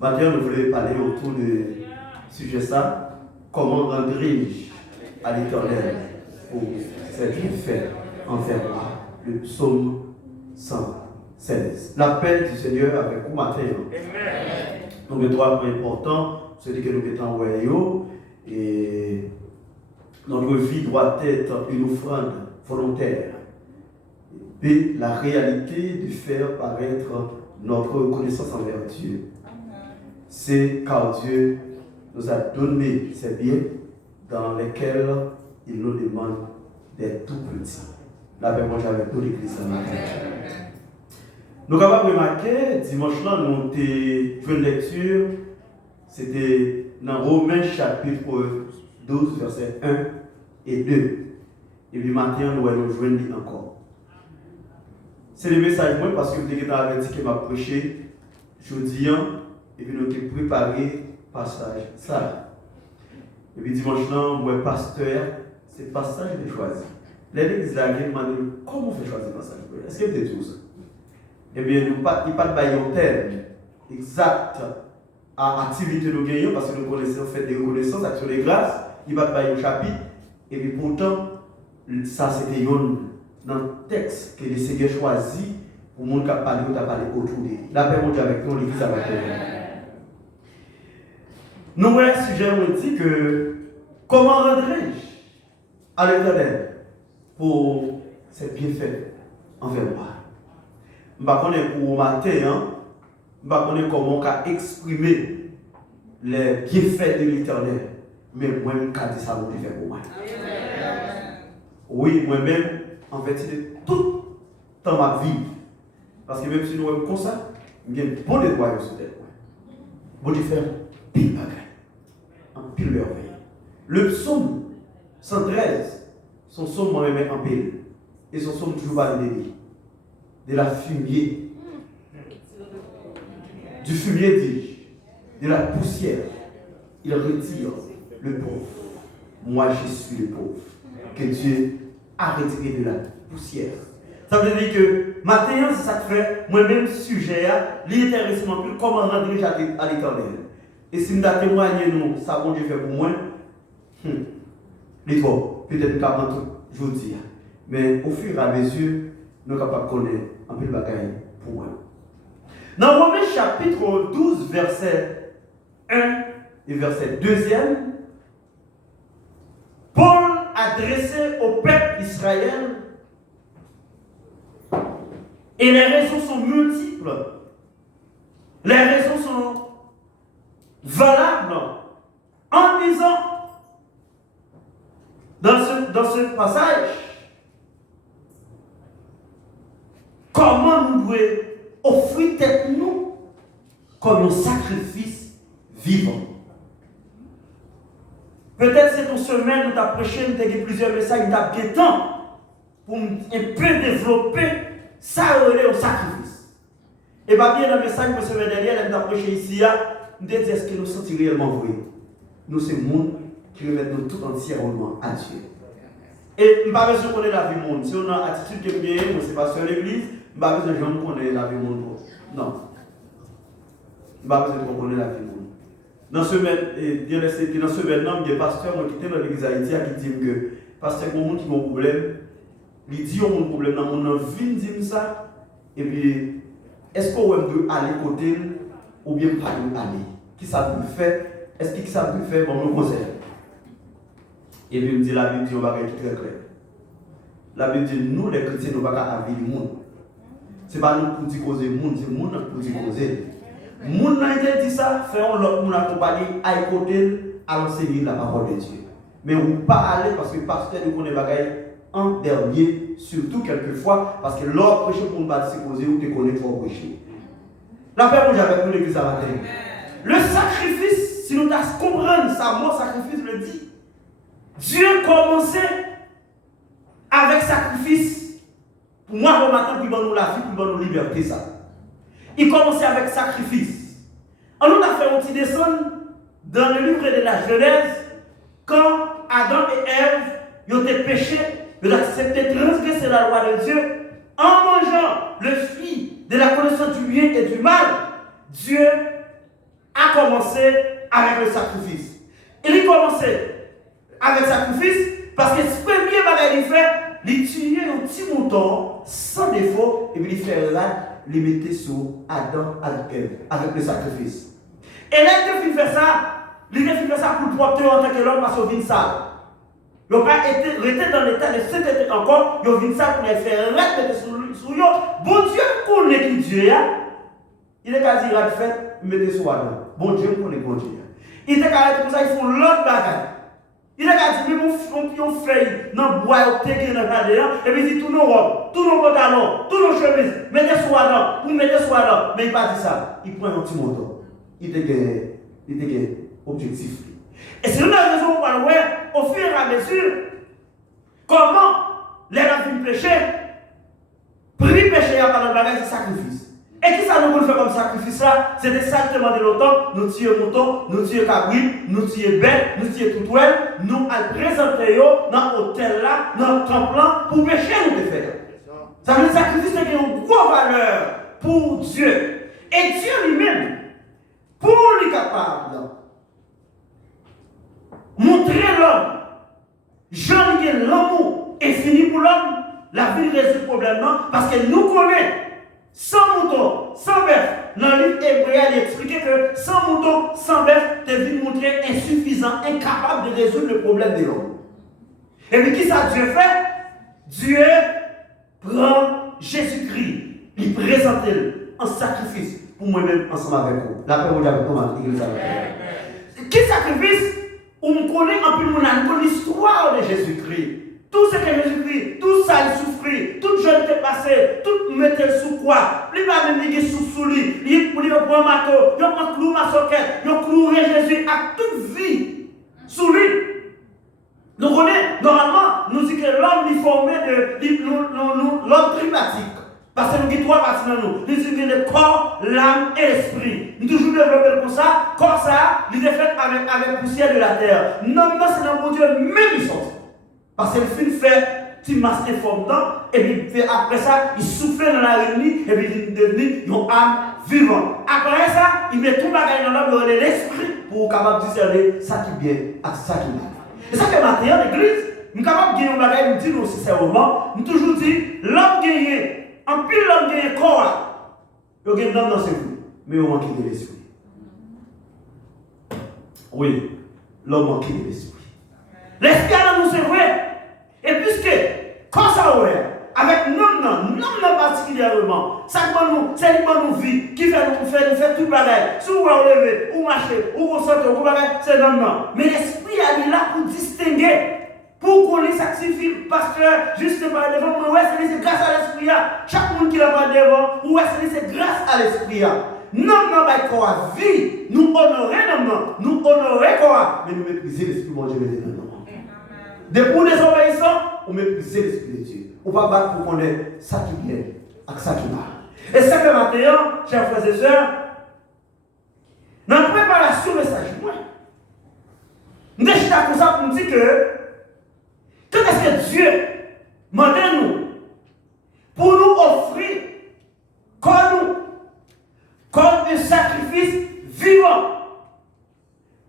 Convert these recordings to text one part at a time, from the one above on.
Maintenant, nous voulons parler autour du sujet ça. Comment rendre-je à l'Éternel pour cette fait envers moi? Le psaume 116. L'appel du Seigneur avec vous matin. Donc, le trois points importants, c'est que nous mettons en voyant et notre vie doit être une offrande volontaire. Et la réalité de faire paraître notre reconnaissance envers Dieu. c'est car Dieu nous a donné ses biens dans lesquels il nous demande d'être tout petits. La paix mange avec nous l'église ce matin. Nous sommes capables de remarquer, dimanche là, nous avons fait une lecture, c'était dans Romains chapitre 12, versets 1 et 2. Et puis maintenant, nous allons joindre encore. C'est le message moi parce que vous avez dit que m'a prêché jeudi, et puis nous avons préparé passage ça. Et puis dimanche là, moi pasteur, c'est passage que j'ai choisi. L'église là, il m'a dit comment on fait choisir le passage? Est-ce que vous êtes tous? Eh bien, il n'y a pas de thème exact à activité nous gagnons parce que nous connaissons fait des reconnaissances, action de grâce, il n'y a pas de chapitre. Et puis pourtant, ça c'était dans le texte que le Seigneur choisit pour le monde qui a parlé autour de lui. La paix monte avec nous, l'église avec nous. Nous avons un sujet où on dit que comment rendrai-je à l'Éternel pour ses bienfaits envers moi? Je ne sais pas pour matin, je ne sais pas comment on peut exprimer les bienfaits de l'Éternel, mais moi-même, je dis ça pour faire pour moi. Oui, moi-même, en fait, c'est tout dans ma vie. Parce que même si nous sommes comme ça, il y a un bon nettoyage sur tête. Bon, je fais pile bagaille, un pile merveille. Le psaume 113, son psaume moi-même en pile, et son psaume toujours validé. De la fumier, du fumier dis-je, de la poussière, il retire le pauvre. Moi je suis le pauvre, que Dieu a retiré de la poussière. Ça veut dire que maintenant, c'est ça que fait, moi-même sujet, l'intéressement plus comment rendre à l'Éternel. Et si nous avons témoigné, nous, ça bon Dieu fait pour moi, les trois, peut-être 40 jours, mais au fur et à mesure, nous sommes capables de connaître un peu de bagaille pour moi. Dans Romains chapitre 12, verset 1 et verset 2, Paul adressé au peuple d'Israël, et les raisons sont multiples. Les raisons sont valables en disant dans ce passage comment nous devons offrir tête nous comme un sacrifice vivant. Peut-être c'est ton semaine où tu as prêché, nous avons plusieurs messages, nous avons des temps pour un peu développer ça au sacrifice. Et bien, dans le message que semaine dernière, nous avons prêché ici, nous avons dit est-ce que nous sentons réellement vrai? Nous, c'est le monde qui remet nous tout entièrement à Dieu. Et je ne pas besoin de connaître la vie du monde. Si on a une attitude qui est bien, on ne sait pas sur l'église, je ne pas besoin de gens qui connaissent la vie du monde. Non. Je ne pas besoin de connaître la vie du monde. Dans ce semaine, il y a des pasteurs qui étaient dans l'église Haïti qui disent que pasteur, il y a des gens qui ont un problème. Il dit qu'il y a un problème dans mon vie, dit ça. Et puis, est-ce qu'on veut aller côté ou bien pas aller? Qui ça peut faire? Est-ce que ça peut faire bon, nous conseil? Et puis, il me dit la Bible dit on va être très clair. La Bible dit nous, les chrétiens, nous ne pouvons pas avoir le monde. Ce n'est pas nous pour dire causer le monde, c'est le monde pour dire causer. Le monde a dit ça, faisons l'autre monde accompagner à côté à l'enseigner la parole de Dieu. Mais on ne peut pas aller parce que le pasteur nous connaît bagaille en dernier, surtout quelquefois, parce que l'autre prêche pour ne pas se poser ou te connaître pour prêcher. La paix que j'avais pour l'église à matin. Le sacrifice, si nous comprenons ça, mon sacrifice le dit. Dieu commençait avec sacrifice. Pour moi, au matin, pour nous la vie, pour nous liberté, ça. Il commençait avec sacrifice. On nous a fait un petit descendre dans le livre de la Genèse, quand Adam et Ève ont été péchés, ils ont accepté de transgresser la loi de Dieu, en mangeant le fruit de la connaissance du bien et du mal. Dieu a commencé avec le sacrifice. Il a commencé avec le sacrifice parce que ce premier bagage qu'il fait, il tuait un petit mouton sans défaut et puis il fait là. Les mettait sur Adam avec Ève, avec le sacrifice. Et là, il fait ça, il fait ça pour le porter en tant que l'homme parce qu'il vient ça. Il n'a pas été dans l'état de cet été encore, il vient ça pour les faire mettre sur lui. Bon Dieu, connaît qui Dieu, il est quasi fait, mettez sur Adam. bon Dieu, pour les bon Dieu. Il était carré comme ça, ils font l'autre bagaille. Il a dit, mais mon feuille, dans le bois, dans le jardin, et puis il dit, tous nos robes, tous nos pantalons, tous nos chemises, mettez soi là, vous mettez soi là. Mais il n'a pas dit ça. Il prend un petit montant. Il était objectif. Et c'est une raison pour laquelle, au fur et à mesure, comment les gens péché, prix péché à part le bagage de sacrifice. Et qui ça nous fait comme sacrifice là? C'est exactement de l'automne, nous tuons mouton, nous tuons cabri, nous tuons bête, nous tuons tout ouel, nous allons présenter dans l'hôtel là, dans le temple là, pour pécher nous de faire. Ça veut dire que le sacrifice a une grosse valeur pour Dieu. Et Dieu lui-même, pour lui capable, montrer l'homme, Jean dit l'amour est fini pour l'homme, la vie résout le problème non, parce qu'elle nous connaît. Sans mouton, sans bœuf, dans le livre hébreu, il expliquait que sans mouton, sans bœuf, te vu montrer insuffisant, incapable de résoudre le problème de l'homme. Et puis, qui ça Dieu fait? Dieu prend Jésus-Christ, il présente en sacrifice pour moi-même ensemble avec vous. La paix, vous avec nous, l'église avec. Qui sacrifice? On connaît un peu l'histoire de Jésus-Christ. Tout ce que Jésus-Christ, tout ça il souffrit, tout jeune était passé, tout mettait sous quoi? Il va même dire sous lui, il prend un marteau, il prend clou ma soquette, il cloué Jésus à toute vie sous lui. Nous connaissons, normalement, nous disons que l'homme est formé de l'homme tripartite. Parce que nous avons trois parties dans nous. Nous disons le corps, l'âme et l'esprit. Nous toujours développé comme ça, corps ça, il est fait avec poussière de la terre. Non, c'est dans mon Dieu, même ils sont. Parce que le film fait, tu masses des formes dedans, et puis après ça, il souffle dans la réunie, et puis il devient une âme vivante. Après ça, il met tout le bagage dans l'homme, l'esprit, pour capable de discerner ça qui est bien et ça qui est mal. Et ça que maintenant, l'église, nous sommes capables de gagner un bagage, nous disons sincèrement, nous toujours dit, l'homme gagne, en pile l'homme gagne corps, il gagne dans ses vies, mais il manque de l'esprit. Oui, l'homme manque de l'esprit. L'esprit dans nous, c'est vrai. Et puisque, quand ça avec nous particulièrement, ça nous, c'est nous vie qui fait nous faire tout le bagage. Si vous lever, ou marcher, ou ressortir, ou bagage, c'est nous. Mais l'esprit est là pour distinguer, pour qu'on les sacrifie, parce que juste par devant, c'est grâce à l'esprit. Chaque monde qui l'a pas devant, c'est grâce à l'esprit. Non, quoi, vie, nous honorer, nous honorer quoi, mais nous mépriser l'esprit, mon Dieu, de pour désobéissants, on méprise l'esprit de Dieu. On va battre pour qu'on ait ça qui vient, avec ça qui va. Et ça que maintenant, chers frères et sœurs, dans la préparation message, nous sommes comme ça pour nous dire que quand est-ce que Dieu demande nous pour nous offrir comme un sacrifice vivant.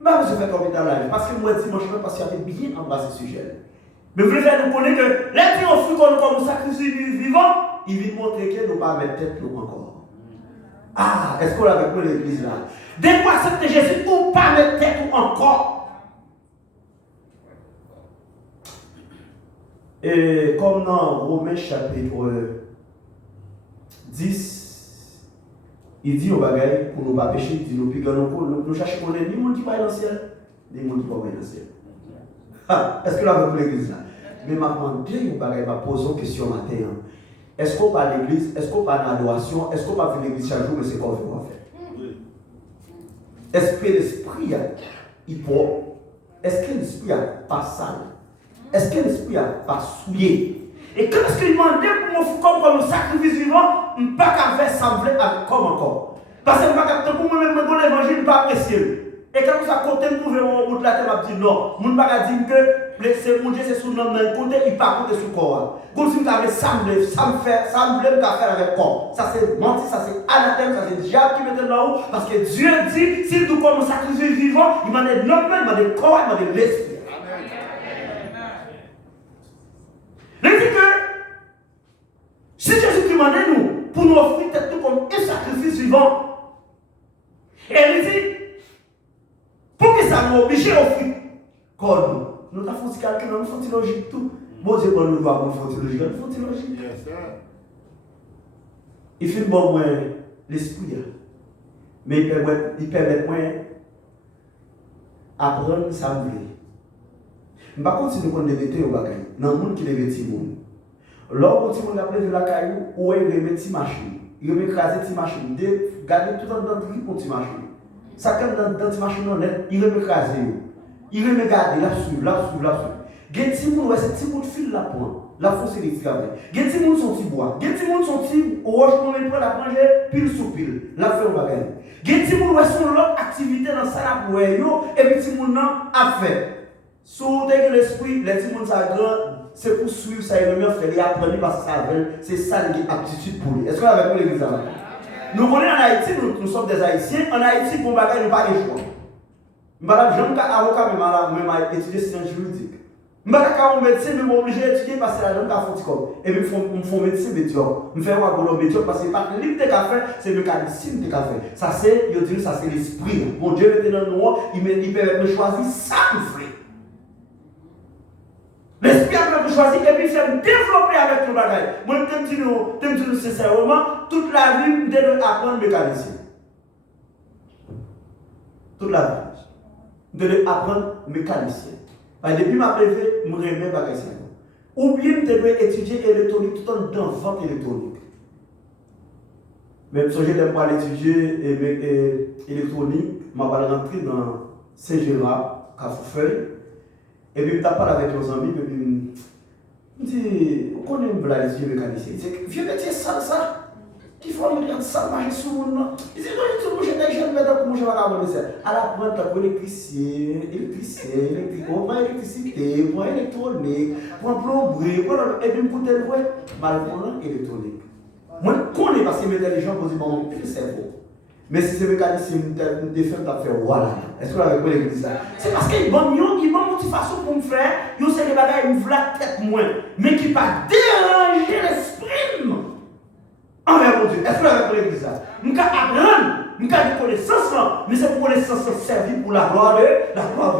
Je vais tomber dans la vie parce que moi, dimanche, parce qu'il y avait bien embrassé ce sujet. Mais vous voulez faire nous connaître que les gens offrent comme un sacrifice vivant, il vient montrer que nous ne pas mettre tête nous encore. Ah, est-ce qu'on l'a avec nous l'église là? Dès qu'on accepte Jésus, on ne pas mettre tête nous encore. Et comme dans Romains chapitre 10, il dit au bagaille pour nous pas pécher, il dit nous piquons nous cherchons qu'on est ni monde qui va dans le ciel, ni monde qui va dans le ciel. Est-ce que là vous l'église là? Mais ma demandé au bagaille va poser une question matin. Est-ce qu'on va à l'église? Est-ce qu'on va à l'adoration? Est-ce qu'on va venir à l'église chaque jour? Mais c'est quoi qu'on va faire? Est-ce que l'esprit il peut? Est-ce que l'esprit n'a pas sale? Est-ce que l'esprit n'a pas souillé? Et quand est-ce qu'il demandait pour me faire comme un sacrifice vivant, je ne peux pas faire sembler comme encore. Parce que je ne peux pas pour moi-même l'évangile, je ne peux pas apprécier. Et quand vous avez côté, vous pouvez au bout de la tête, je vais dire non. Je ne peux pas dire que c'est mon Dieu, c'est sous le nom d'un côté, il ne peut pas côté sous le corps. Comme si vous avez semblé, ça me faire avec le corps. Ça c'est menti, ça c'est anathème, ça c'est le diable qui met là-haut. Parce que Dieu dit, s'il nous comme un sacrifice vivant, il m'a dit non, il m'a dit corps, il m'a dit l'esprit. Il dit que si Jésus demande nous pour nous offrir tête comme un sacrifice vivant, et il dit pour que ça nous oblige à offrir comme nous avons fait calcul, nous avons fait logique tout. Bon Dieu, nous doit faire logique, nous faisons logique. Il fait bon moi l'esprit, mais il permet moins apprendre ça me voulait. Je ne vais pas continuer à détecter au bagage. Dans le monde qui est petit monde. Lorsque on a appelé de la caillou, ou il remet une machine. Il remet écraser une machine. Gardez tout dans le pour une machine. Ça quand dans une machine honnête, il remet écraser. Il remet garder là-dessus. Gen ti moun ouais c'est ti moun fil la point. La force électrique avec. Gen ti moun son ti bois. Gen ti moun son ti roche pour mettre la manger pile sous pile. La faire bagay. Gen ti moun ouais son l'autre activité dans ça la pour yo et puis ti moun nan a fait. Sous l'esprit, les ti moun ça grand, c'est pour suivre ça et le mieux faire apprendre parce que ça c'est ça l'aptitude pour lui. Est-ce que avec nous l'église là? Nous connaissons en Haïti, nous sommes des Haïtiens. En Haïti, pour bagay nous pas de choix. Madame Jean avocat même à étudier sciences juridiques. Je suis un médecin, mais je suis obligé d'étudier parce que la dame a fait comme. Et puis, je fais un médecin médiocre. Je fais un agronome médiocre parce que pas le livre de café, c'est le mécanisme de café. Ça, c'est l'esprit. Mon Dieu était dans le noir, il peut me choisir ça pour faire. L'esprit a pu choisir et puis faire développer avec le bagage. Moi, je te dis sincèrement, toute la vie, je dois apprendre le mécanisme. Toute la vie. Je dois apprendre le mécanisme. Depuis ma préférée, je me remets à la question. Ou bien je dois étudier l'électronique tout en dans vente électronique. Même si je n'aime pas étudier l'électronique, je vais rentrer dans Saint-Gérard, Cafoufeuille. Et puis je parle avec nos amis, et puis je me dis, on connaît un étudier mécanicien. Il dit, vieux métier, ça. Qui font me dire ça, marcher sur mon nom. Il dit, non, je suis un jeune médecin, comment je vais avoir ça. À la pointe, tu as électricité, on prend électricité, on prend électronique, on prend plomberie, et puis on peut le voir, malgré électronique. Moi, je connais parce que mes intelligents posent mon cerveau. Mais si c'est mécanicien, je me défends à faire voilà. Est-ce que vous avez compris ça? C'est parce qu'il y a une bonne motivation pour me faire, il y a des bagages qui me font la tête moins, mais qui ne pas déranger l'esprit. Envers mon Dieu. Est-ce que vous avez compris ça? Je vais apprendre, je vais des connaissances, mais c'est pour connaissance servir pour la gloire de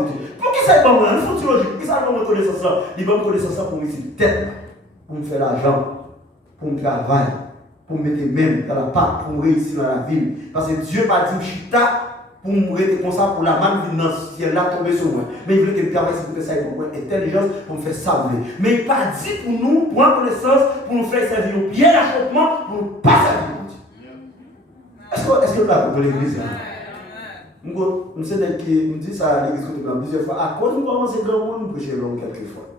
Dieu. Pour qui c'est bon? Il faut logique. Qui ça va me connaissance? Il va me connaissance pour me faire tête, pour me faire l'argent, pour me travailler, pour me mettre même dans la pâte, pour me réussir dans la vie. Parce que Dieu m'a dit chita pour me rester comme ça, pour la main venir dans le ciel là tomber sur moi. Mais il veut que je travaille pour que ça ait pour intelligence, pour me faire savourer. Mais il n'a pas dit pour nous, pour une connaissance, pour nous faire servir au bien d'achoppement, pour ne pas servir au Dieu. Est-ce que vous avez compris l'église? Je sais qui me dit ça à l'église plusieurs fois. À cause de comment c'est grand monde, nous prêchons long quelquefois.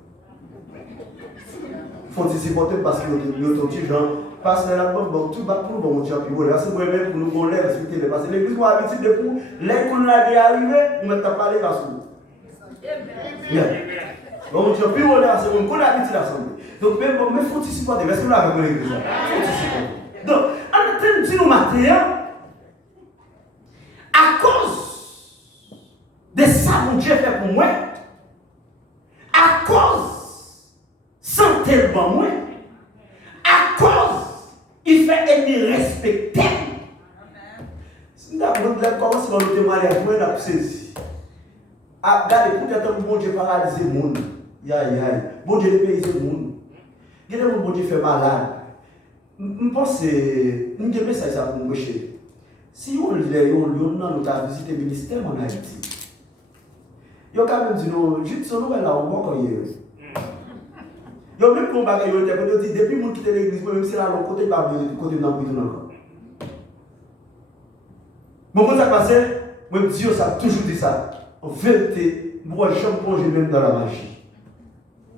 Il faut s'y porter parce que nous sommes petits gens. Parce que la bonne tout va pour bon Dieu puis voilà c'est même pour nous qu'on lève respecter parce que l'église a l'habitude de pour les qu'on l'a arrivé on ne t'a pas les parce que bon Dieu puis voilà c'est on a l'habitude d'assembler donc même mais faut s'y supporter parce que là avec l'église faut s'y supporter donc en train de dire au matin à cause de ça mon Dieu fait pour moi à cause sans tellement moi à cause il fait être respecté. Si nous avons commencé dans le témoignage, nous avons saisi. Regardez, peut-être que bon Dieu paralyse le monde. Bon Dieu dépayse le monde. Il y a des gens bon Dieu fait malade. Je pense que nous devons faire ça pour nous prêcher. Si on a visité le ministère en Haïti, il y a quand même dit non, juste ce nouvel là, on va quand il est. Il y a même pour bagay yo interprété dit depuis mon quitter l'église même si là l'autre côté pas côté dans prison encore. Mon comment ça passé moi Dieu ça toujours dit ça. En vérité, pourquoi jamais plonger même dans la magie.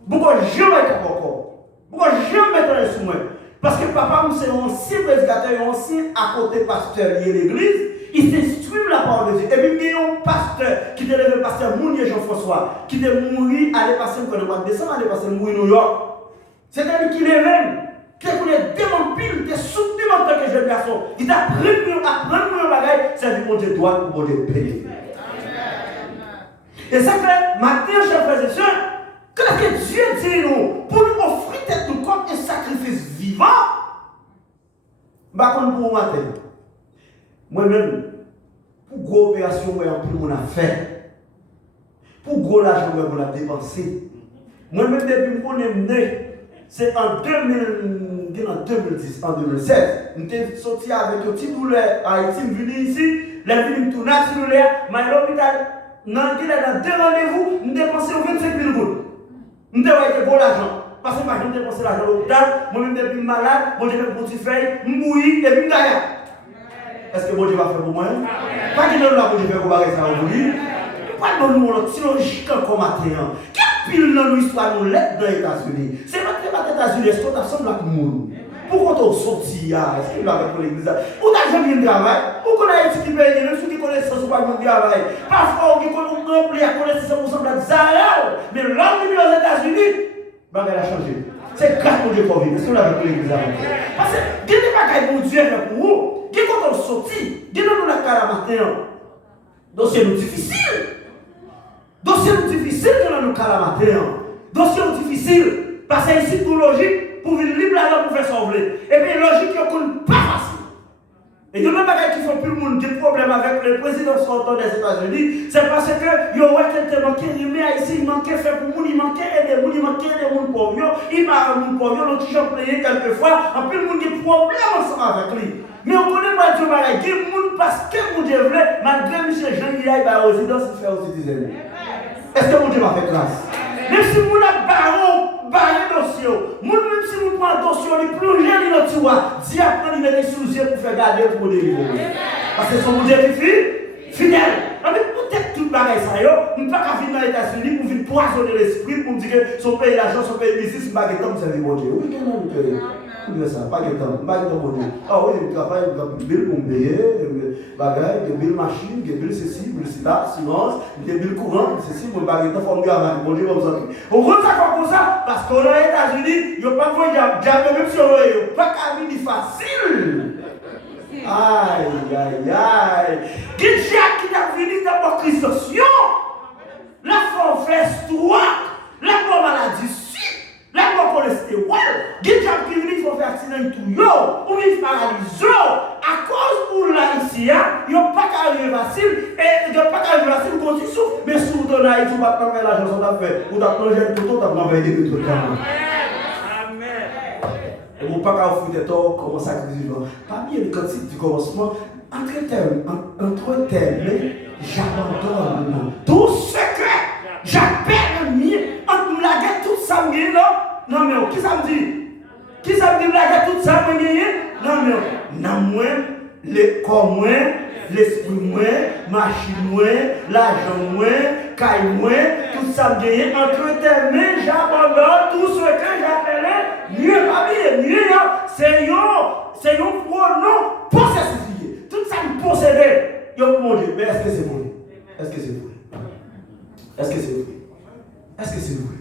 Pourquoi jamais être encore. Pourquoi jamais être sur moi parce que papa c'est un ancien prédicateur, un ancien à côté pasteur de l'église. Il s'instruit la parole de Dieu. Et puis, il y a un pasteur qui était le pasteur Mounier Jean-François, qui était mouru, allait passer le mois de décembre, allait passer le New York. C'était lui qui les même, qui voulait démentir, qui est soutenu en tant que jeune garçon. Il a appris un bagage, c'est mon Dieu droit pour mon Dieu payer. Et ça fait, maintenant, chers frères et sœurs, quand Dieu dit nous, pour nous offrir tête nous comme un sacrifice vivant, bah, comme pour matin. Moi-même, pour gros opération, moi, en plus, mon affaire. Pour gros l'argent, moi, on a dépensé. Moi-même, depuis que je suis né, c'est en 2010, en 2016, je suis sorti avec un petit boulet à Haïti, je suis venu ici, je suis venu tout national, mais l'hôpital, dans deux rendez-vous, nous dépensons 25 000 gouttes. Nous devons pour l'argent. Parce que je dépense l'argent à l'hôpital, moi-même je suis malade, moi je fais pour feuille, je mouille et puis je gagne. Est-ce que bon Dieu va faire pour moi? Pas qu'il donne la bon Dieu faire pour barrer ça aujourd'hui. Pas de nous, c'est logique comme matin. Quel pile dans l'histoire nous l'aide dans les États-Unis? C'est pas les États-Unis, est-ce qu'on assemble avec le monde? Pourquoi on sortit là? Est-ce qu'il va avec l'église? Ou t'as jamais de travail? Ou qu'on a étudié, même ceux qui connaissent ça, pas de travail. Parfois, on dit qu'on remplit à connaître 100% de la Zara. Mais l'homme venu aux États-Unis, elle a changé. C'est grâce à Dieu pour vivre. Est-ce qu'on a avec l'église? Parce que, il y a des bagages pour Dieu pour vous. Quand on sortit, il y a des bagages matin. Dossier difficile. Dossier difficile dans le cas matin. Dossier difficile. Parce que c'est ici pour logique. Pour vivre libre là pour faire sauver. Et puis logique, il n'y pas facile. Et il y a des bagages qui font plus le monde des problèmes avec le président sortant des États-Unis. C'est parce que il y a quelqu'un qui manquait, il manquait faire pour nous, il manquait aider nous, il manquait des gens pauvres, il m'a un pauvre, l'autre qui a payé quelquefois, en plus le monde des problèmes ensemble avec lui. Mais on connaît pas Dieu bagages, il y a des gens parce que mon Dieu voulait, malgré M. Jean, il a une résidence, il fait aussi des amis. Est-ce que mon Dieu m'a fait grâce? Même si vous avez barré dossier, même si vous prenez un dossier, vous plongez dans le tiroir, Dieu apprend, il met des sous yeux pour faire garder pour délivrer. Parce que son Dieu est fidèle. Mais peut-être tout le bagage, ça, nous ne pouvons pas venir dans les États-Unis pour venir poisonner l'esprit, pour dire que son pays l'argent, son pays business, c'est pas que comme c'est mon Dieu. Oui, qu'il y a un ça, pas de temps, pas de temps pour nous. Ah oui, il travaille, il a des billes pour me payer, des billes machines, des billes ceci, des billes cela, silence, des billes courantes, ceci, mon bagage, il faut me dire avec mon Dieu, comme ça. On rentre ça comme ça, parce qu'on est aux États-Unis, il n'y a pas de diable, même si on n'a pas qu'à venir facile. Aïe, aïe, aïe. Qui t'a venu d'abord Christosio, la forfesse toi, la bonne maladie. La bonne cholestérol, des gens qui viennent faire accident tout yo, ou bien paralysé, à cause pour la ici, ils n'ont pas qu'à arriver facile, et ils n'ont pas qu'à arriver facile quand ils souffrent, mais si vous donnez à ils ne vont pas prendre l'argent sur la fait, ou d'apprendre le tout, tu as envoyé des trucs. Amen. Et vous pas qu'à offrir des torts, comment ça que vous dites, parmi les cantiques du commencement, entre termes, j'abandonne tout ce que j'appelle mieux, entre la guerre, tout ça, non, mais qui ça me dit? Qui ça me dit la guerre, tout ça, non, mais non, moi, le corps, moi, l'esprit, moi, machine, moi, l'argent, moi, caille, moi, tout ça, me dit, entre termes, j'abandonne tout ce que j'appelle mieux, famille, mieux, c'est un pronom possessif. Tout ça me possédait. Yo, mon Dieu, mais est-ce que c'est vrai? Est-ce que c'est vrai? Est-ce que c'est vrai? Est-ce que c'est vrai?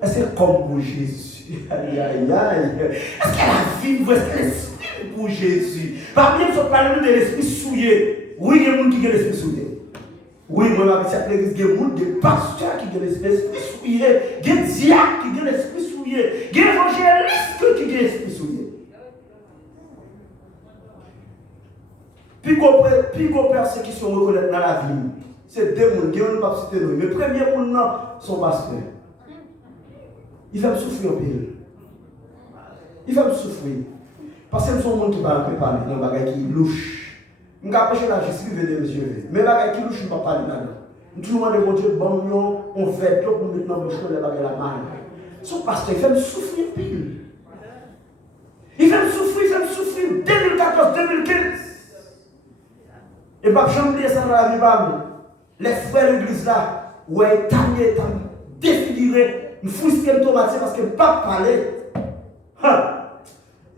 Est-ce que comme pour Jésus? Aïe, aïe, aïe. Est-ce qu'elle a vivre? Est-ce qu'elle est pour Jésus? Parmi nous, on parle de l'esprit souillé. Oui, il y a des gens qui ont l'esprit souillé. Oui, moi, je vais l'église, il y a des pasteurs qui ont l'esprit souillé. Il y a des diacres qui ont l'esprit souillé. Il y a des évangélistes qui ont l'esprit souillé. Puis qu'on persécution reconnaître dans la vie, c'est deux mondes qui n'ont pas cité nous. Le premier monde, son pasteur. Il va me souffrir en pile. Il va me souffrir. Parce que c'est un monde qui va me parler dans le bagage qui louche. Je vais approcher la justice, venez, monsieur. Mais le bagage qui louche, je ne vais pas parler là-dedans. Je demande mon Dieu, bon, on fait tout pour mettre dans le bouche de la bagage la main. Son pasteur, il fait me souffrir en pile. Il fait me souffrir. 2014, 2015. Et pas jamais oublier ça dans la vie. Les frères de l'église là, ouais, tanné, défiguré, me frustré, me traumatisé parce que pas parler.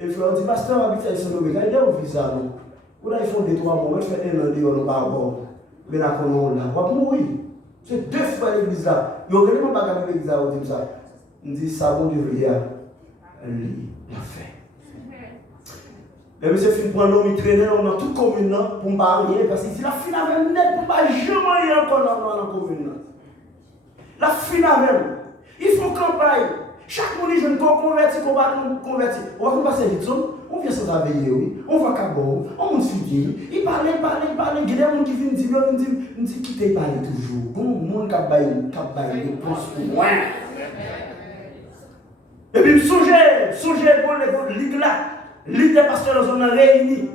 Et le frère dit, pasteur, habite à Saint-Lomé, il a oublié ça, non? Ou là, ils font 2-3 mois, ils font un an, ils n'ont pas encore. Mais là, on là, on va mourir. C'est deux frères de l'église là. Ils ont vraiment pas gagné l'église là, on dit ça. On dit, ça, bon Dieu, il a fait. Et monsieur Philippe Brando, il traînait dans toute commune pour ne pas rien, parce qu'il dit la fin avec net pour ne pas jamais rien encore dans la commune. La fin avec. Il faut campagne. Chaque monde, je ne peux convertir, on va convertir. On va passer vite, on vient se réveiller, oui. On va cabot, on va se dire. Il parle. Il y a des gens qui viennent dire, quittez parler toujours. Bon, le monde qui a baillé, réponse pour moi. Et puis, songez, bon, les ligue là. Ligue des pasteurs dans une réunie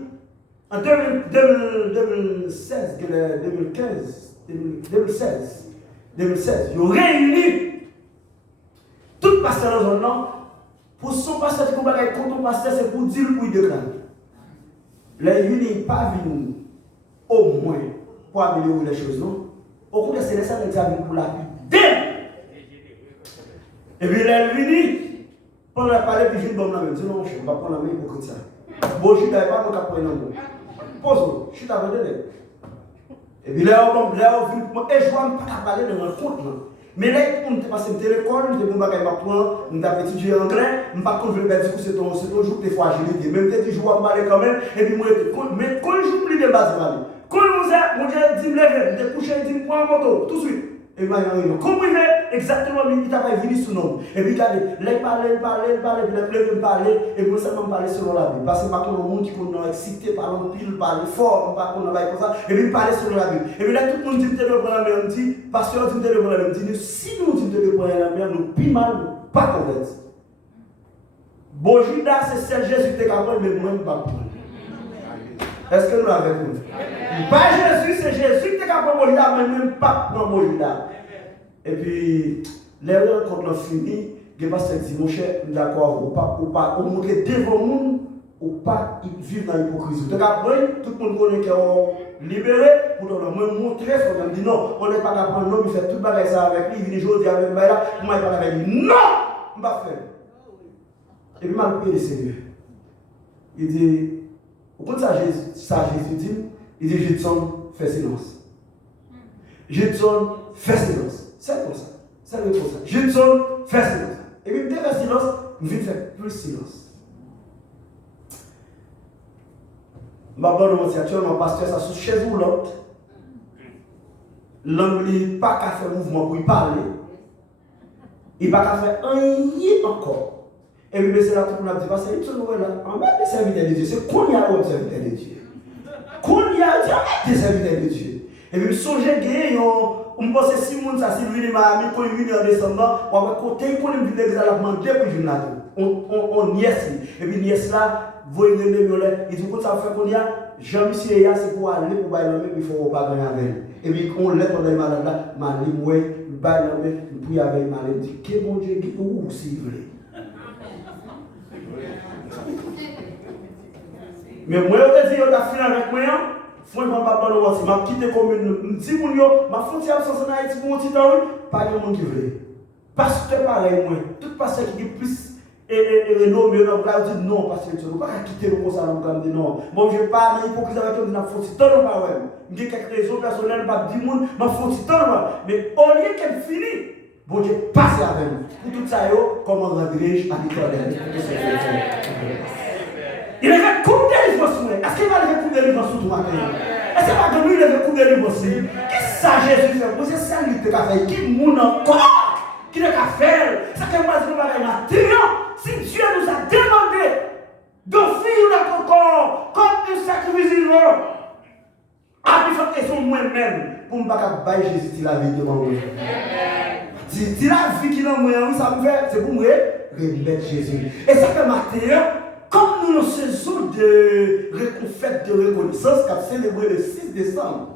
en 2016, 2015, 2016. Ils ont réuni tout pasteur dans la zone là. Pour son pasteur qui combat contre ton pasteur, c'est pour dire pour déclarer. Les unis pas venus au moins pour améliorer les choses, non? Au contraire, c'est ça qui est pour la vie. Et puis les unis, pendant la parler, puis je dis, bon, non, je ne vais pas prendre la main pour que ça. Bon, je ne vais pas prendre la main. Pose, je suis avec eux. Et puis là, on va et je ne vais pas parler de rencontre. Mais là, on est passé à l'école, on est passé on a étudié anglais, on pas contre le bête, c'est ton jour que tu es fragilité. Même si tu joues à parler quand même, et puis moi, mais quand je joue plus de base, quand on a, mon Dieu, dit me lever, je couché, dit me prendre un moto, tout de suite. Et bien, comment il fait exactement, il t'a pas venu sous nom. Et puis, regardez, là, il parlait, puis il parlait, et moi, ça m'a parlé selon la Bible. Parce que par contre, le monde qui est excité par l'empile, parle fort, on parle comme ça, et puis il parlait selon la Bible. Et puis là, tout le monde dit, le prendre la mer, on dit, pasteur dit, le prendre la mer, on dit, si nous dit, le prendre la mer, nous, plus mal, pas convaincre. Bon, Judas, c'est celle Jésus qui est capable, mais moi, je ne pas prendre. Est-ce que nous l'avons compris? Pas Jésus, c'est Jésus qui est capable de Judas, mais même pas prendre Judas. Et puis, l'erreur quand on finit, le pasteur dit, mon cher, d'accord, ou pas, ou montrer devant le monde, ou pas vivre dans l'hypocrisie. Donc après, tout le monde connaît qu'on est libéré, pour nous montrer, on dit non, on n'est pas capable de prendre, il fait tout le bagage ça avec lui, il vient aujourd'hui avec moi, là, pour moi, il parle avec lui. Non! On va faire. Et puis, mal payé le Seigneur. Il dit, au bout de ça, Jésus dit, il dit, Judson, fais silence. Judson, fais silence. C'est comme ça. C'est comme ça. Judson, fais silence. Et puis, dès que fais silence, je vais faire plus silence. Ma bonne actuellement, pasteur, ça sous chaise roulante. L'homme n'a pas qu'à faire mouvement pour y parler. Il n'a pas qu'à faire rien encore. Et puis, c'est là tout le monde dit, parce que c'est une nouvelle là. En même des serviteurs de Dieu, c'est qu'on y a un serviteur de Dieu. Qu'on y a des serviteurs de Dieu. Et puis, songez que on pense que si on s'est venu à Miami, quand il vient en décembre, on va côté, quand il vient exactement depuis le journal. On y est. Et puis, nièce là, vous voyez les mieux, ils disent, quand ça fait qu'on y a, Jean-Michel, c'est pour aller pour bailler l'homme, il faut pas gagner avec. Et puis, on l'a pendant les malades là, Marie, moi, bailler l'homme, puis avec Marie, il dit, que bon Dieu, où s'il vous plaît. Mais moi, je te dis, on a fini avec moi. Franchement, papa, nous aussi, m'a quitté comme une petite moun yo, m'a foutu absence en Haïti pour mon petit temps, pas de monde qui veut. Pasteur pareil, moi, tout pasteur qui est plus renommé, on va dire non, parce que tu ne peux pas quitter le conseil, on va dire non. Bon, je parle d'hypocrisie avec eux, m'a foutu temps, pas ouais. J'ai quelques raisons personnelles, pas du monde, m'a foutu temps, mais au lieu qu'elle finisse, bon Dieu, passe avec nous. Pour tout ça, comment rendre-je à l'Éternel? Il a fait coup de délivrance. Est-ce qu'il va lever coup de délivrance tout matin? Est-ce qu'il va donner le coup de délivrance? Qu'est-ce que ça Jésus fait? C'est ça lui qui a fait. Qui moun encore? Qui n'a qu'à faire? Ça fait pas de nous si Dieu nous a demandé d'offrir notre corps comme un sacrifice vivant, après cette question moi-même, pour ne pas bailler Jésus la vie devant moi. Si la vie qui est dans moi, ça me fait, c'est pour moi remettre Jésus. Et ça fait matin. Comme nous saison de fête de reconnaissance qu'a célébré le 6 décembre,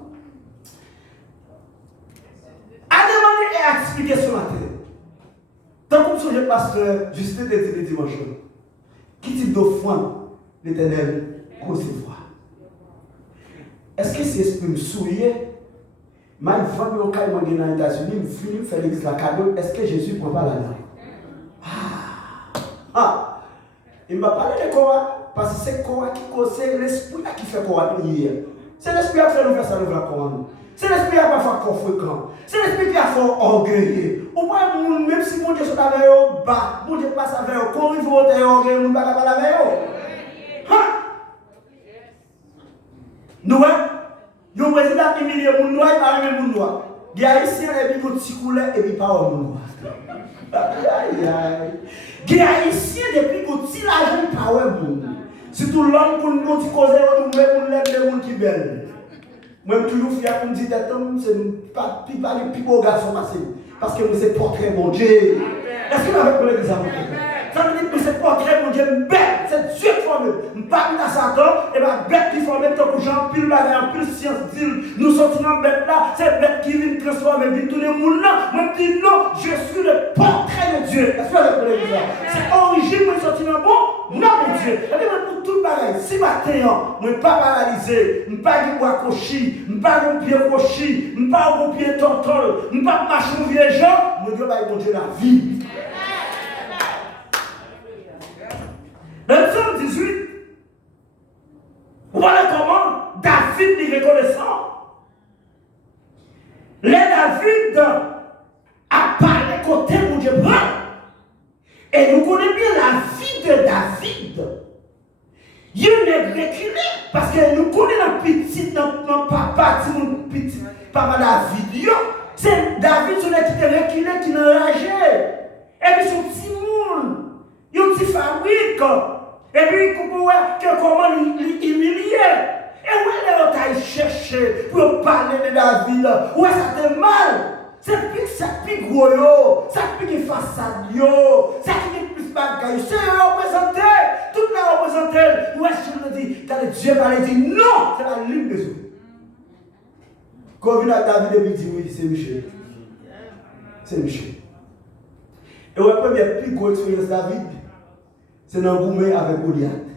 à demander et à expliquer ce matin, tant comme le pasteur Justin de dimanche, qui type d'offrande l'Éternel recevoir? Est-ce que c'est esprit me souiller? Mais il faut que je dans les États-Unis, je finis de faire l'église la cadeau. Est-ce que Jésus ne prend pas là-dedans? Il m'a parlé de quoi? Parce que c'est quoi qui cause, c'est l'esprit qui fait quoi hier. C'est l'esprit qui fait nous faire ça devant la commande. C'est l'esprit qui a parfois fréquent. C'est l'esprit qui a fait orgueilleux. Au moins, même si mon Dieu est avec eux, bas, mon Dieu passe avec eux, quand il faut être orgueilleux, mon Dieu ne va pas avec eux. Nous, nous, président humilié, mon noir, il parle même mon noir. Il y a ici un petit petit coulet et puis pas mon noir. Aïe, aïe. Il y a ici depuis que tu l'argent pas ouais bon. Surtout l'homme pour nous causer nous même les gens qui belle. Moi toujours fier pour me dire c'est pas les plus beaux garçons parce que c'est portrait mon Dieu. Est-ce que vous avez connu des amours? Ça veut dire que c'est portrait mon Dieu belle, c'est Dieu formé. Je ne pas à Satan, et bien bête qui forme tant que Jean, pile bagage, pile science, nous sortons dans bête là, c'est bête qui vient transformer, vient tourner le monde là. Moi je dis non, je suis le portrait de Dieu. Est-ce que vous avez compris ça? C'est origine, moi je sorti dans bon, non mon Dieu. Et bien pour tout bagage, si matin, je ne suis pas paralysé, je ne suis pas bois cochi, je ne suis pas mon pied cochi, je ne suis pas mon pied tontol, je ne suis pas marcher mon vieux gens, mon Dieu va mon Dieu la vie. Dans le psaume 18, voilà comment David est reconnaissant. Les David a parlé côté mon Dieu prend. Et nous connaissons bien la vie de David. Il est reculé parce que nous connaissons la petite, notre papa, petit papa David. C'est David qui est reculé, qui est enragé. Et puis son petit monde, il y a une petite fabrique. Et puis, comment il humilié. Et où est-ce qu'il cherché pour parler de David? Où est-ce que ça fait mal? Ça pique gros, ça pique façade, ça pique plus bagaille. C'est représenté, tout là représenté. Où est-ce que je dis? Quand Dieu va dire non, c'est la ligne des autres. Quand vient David et dit oui, c'est Michel. C'est Michel. Et où est-ce que la plus grosse expérience de David? C'est dans Goumé avec Goliath.